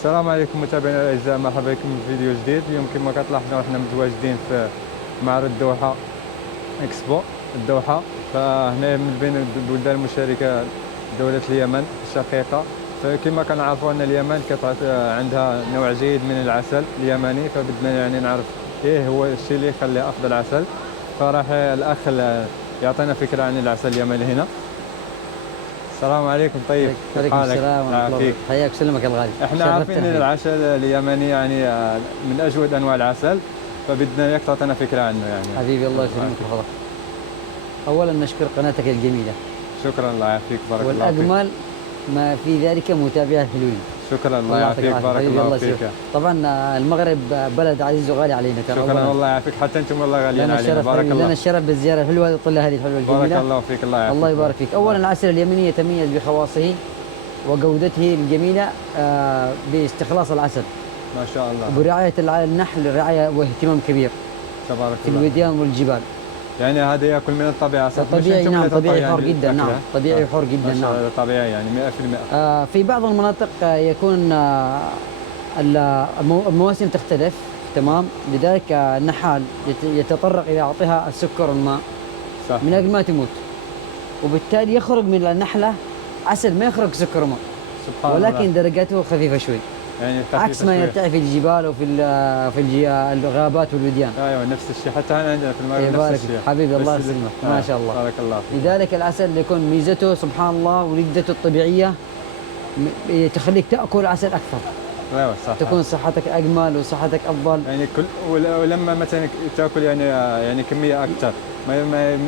السلام عليكم متابعينا الاعزاء، مرحبا بكم في فيديو جديد. اليوم كما كتلاحظوا احنا متواجدين في معرض دوحة اكسبو الدوحة. فهنا من بين البلدان المشاركة دولة اليمن الشقيقة. فكما كنعرفوا ان اليمن عندها نوع جيد من العسل اليمني، فبدنا يعني نعرف ايه هو الشيء اللي يخلي افضل عسل. فراح الاخ يعطينا فكرة عن العسل اليمني هنا. السلام عليكم. طيب عليكم السلام ورحمة الله. حياك وسلمك الغالي. احنا عارفين ان العسل اليمني يعني من اجود انواع العسل، فبدنا اياك تعطينا فكره عنه يعني. حبيبي الله يسلمك ويحفظك. اولا نشكر قناتك الجميله. شكرا، الله يعافيك، بارك الله فيك. والاجمل ما في ذلك متابعي الحلوين. شكرا، الله يعافيك، بارك الله فيك. طبعا المغرب بلد عزيز وغالي علينا. شكرا، الله يعافيك، حتى انتم والله غاليين علينا. بارك الله. لنا الشرف بالزياره الحلوه هذه، الطله هذه الحلوه الجميله. بارك الله فيك، الله يعافيك. الله يبارك فيك. اولا العسل اليمني يتميز بخواصه وجودته الجميله باستخلاص العسل ما شاء الله، وبرعايه النحل رعايه واهتمام كبير تبارك في الله الوديان والجبال. يعني هذا ياكل من الطبيعه صح؟ طبيعي، نعم طبيعي حر يعني جدا. نعم طبيعي حر جدا. ما شاء الله، نعم طبيعي يعني 100%. في بعض المناطق يكون المواسم تختلف تمام، لذلك النحال يتطرق الى اعطيها السكر والماء صح، من اجل ما تموت، وبالتالي يخرج من النحله عسل ما يخرج سكر وماء، سبحان ولكن الله. درجاته خفيفه شوي، يعني عكس ما يرتعي في الجبال وفي الغابات والوديان. ايوه نفس الشيء، حتى انا عندنا في المغرب نفس الشيء. حبيبي الله يسلمك. ما شاء الله، بارك الله فيك. لذلك العسل يكون ميزته سبحان الله ولذته الطبيعيه تخليك تاكل عسل اكثر. ايوه صح، تكون صحتك اجمل وصحتك افضل. يعني ولما مثلا تاكل يعني كميه اكثر ما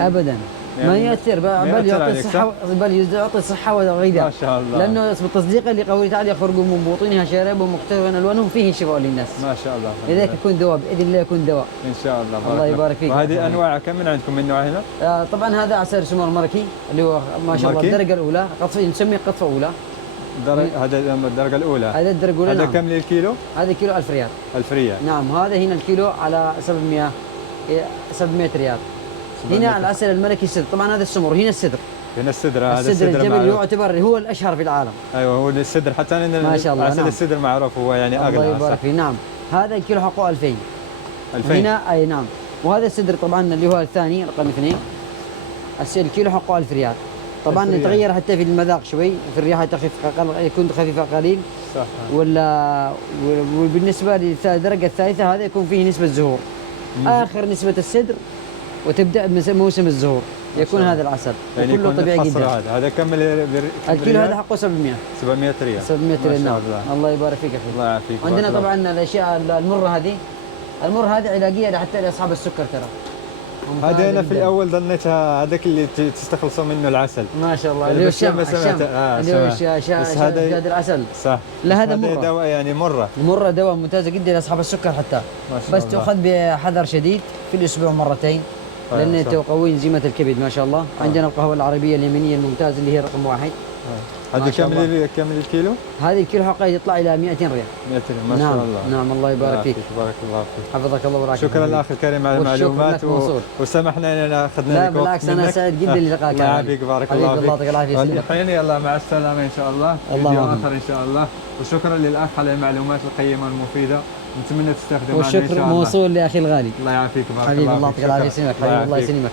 ابدا يعني ما يأثر، بل يعطي صحة، بل يعطي صحة وغذاء. ما شاء الله. لأنه بالتصديق لقوله تعالى يخرج من بطونها شراب مختلف ألوانه فيه شفاء للناس. ما شاء الله. لذلك يكون دواء بإذن الله، يكون دواء إن شاء الله. الله يبارك فيك. وهذه أنواع كم من عندكم من نوع هنا؟ طبعا هذا عسل اسمه المركي اللي هو ما شاء الله الدرجة الأولى، نسميه قطفة أولى. هذا الدرجة الأولى. هذا الدرجة الأولى. هذا نعم. كم للكيلو؟ هذا كيلو 1000 ريال. 1000 ريال. نعم، هذا هنا الكيلو على 700 ريال. هنا العسل الملكي السدر، طبعا هذا السمر، هنا السدر. هنا السدر، هذا السدر الجبل يعتبر هو الاشهر في العالم. ايوه هو السدر، حتى ان ما شاء الله. عسل نعم. السدر معروف هو يعني اغلى. الله يبارك فيه. نعم، هذا الكيلو حقه 2000. 2000 هنا اي نعم. وهذا السدر طبعا اللي هو الثاني رقم 2، الكيلو حقه 1000 ريال. طبعا يتغير حتى في المذاق شوي، في الريحه يكون خفيفه قليل. صح. وبالنسبه للدرجه الثالثه هذا يكون فيه نسبه زهور. اخر نسبه السدر وتبدا موسم الزهور يكون هذا العسل، يعني وكله طبيعي جدا. هذا كم الكيلو هذا حقه 700 ريال. 700 ريال. نعم. الله يبارك فيك اخي. الله يعافيك. عندنا طبعا الاشياء المره هذه علاجيه حتى لاصحاب السكر ترى. هذا انا في الاول ظنيتها هذاك اللي تستخلصوا منه العسل. ما شاء الله، اللي هو الشام اللي هو هذا العسل. صح. لا هذا مرة دواء يعني مرة دواء ممتازة جدا لاصحاب السكر حتى، بس تؤخذ بحذر شديد في الاسبوع مرتين، لان تقوي انزيمة الكبد. ما شاء الله. عندنا القهوة العربية اليمنية الممتازة اللي هي رقم 1. هذا كم الكيلو؟ هذه الكيلو حقه يطلع الى 200 ريال. 200 ما شاء الله. نعم الله يبارك فيك. بارك الله فيك. حفظك الله وراك. شكرا الاخ الكريم على المعلومات وسامحنا اننا اخذنا لك وقت. لا بالعكس، انا سعيد جدا للقائك. الله يعافيك، بارك الله فيك. الله يعطيك العافيه. الحين يلا مع السلامه ان شاء الله. فيديو اخر ان شاء الله. وشكرا للاخ على المعلومات القيمه المفيده، نتمنى تستخدمها ان شاء الله. والشكر موصول لاخي الغالي. الله يعافيك، بارك الله فيك. حبيبي الله يعطيك العافيه. يسلمك حبيبي، الله يسلمك.